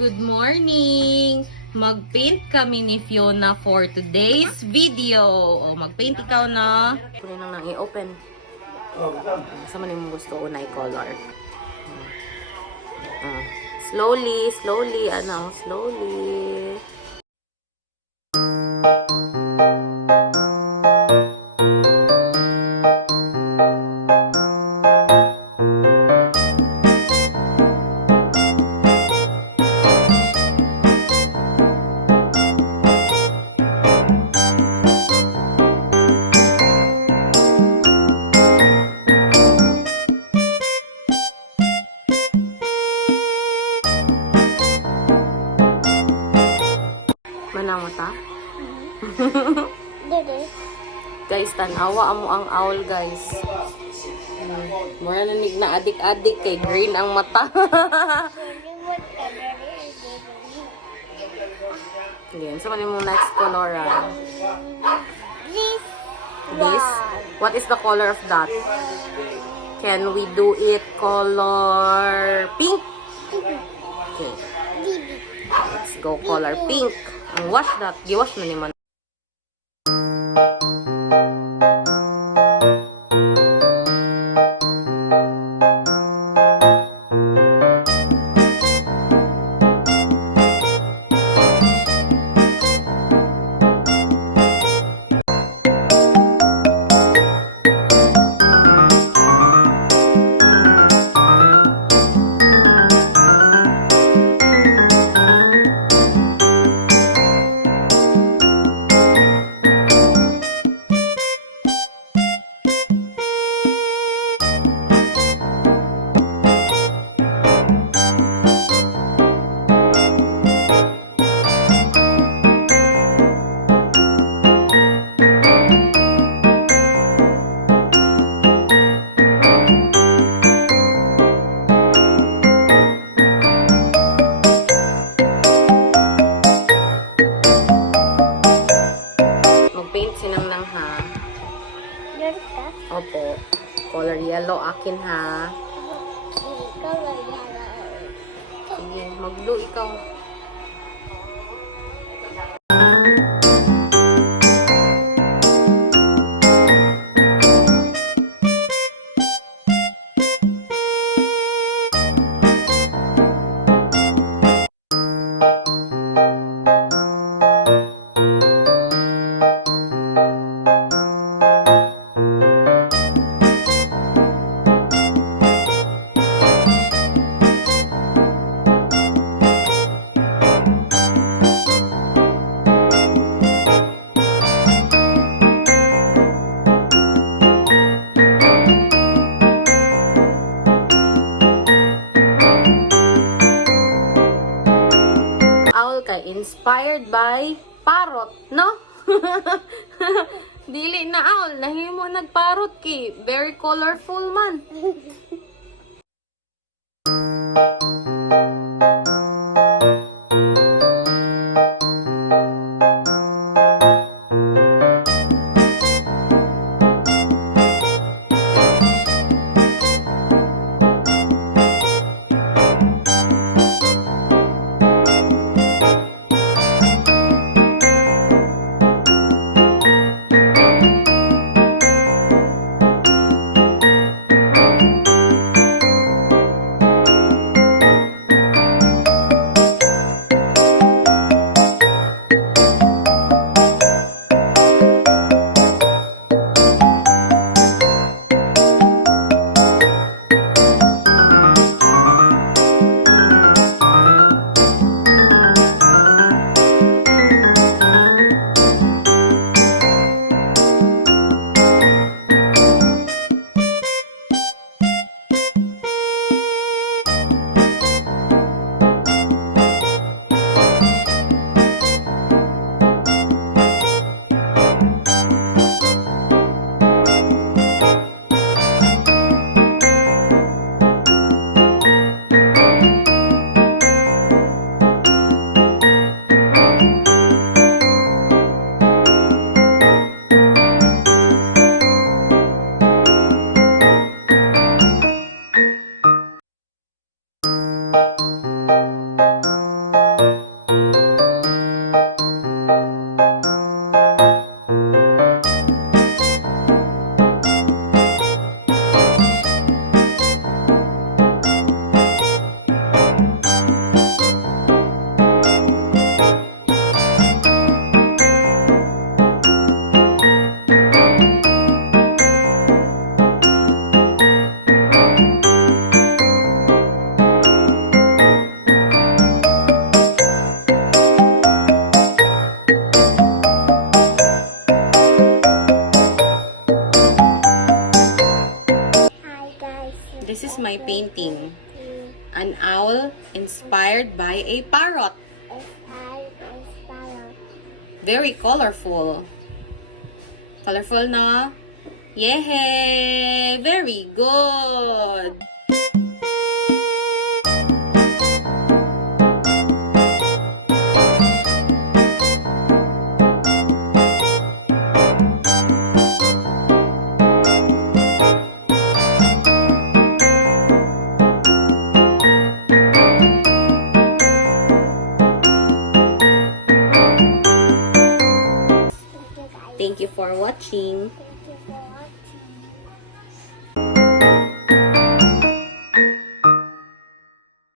Good morning! Mag-paint kami ni Fiona for today's video. O, mag-paint ikaw na. Kunin lang nang i-open. Saan man yung gusto ko na i-color. Slowly, slowly, slowly. Manang mata? Guys, tanawa mo ang owl, guys. Mura nanig na adik-adik kay green ang mata. Yan, so man yung next color. This? What is the color of that? Can we do it color pink? Okay. Let's go color pink. Ang wash that. Giwash na naman. Paint sinang ha. Opo. Color yellow akin ha. Color yellow. Sige, mag-blue ikaw. Inspired by parrot, no? Dili na owl, nahimo nagparrot ki. Very colorful man. colored by a parrot. S-I-S-parrot. Very colorful. Colorful, no? Yay! Very good! Thank you, guys. Thank you for watching.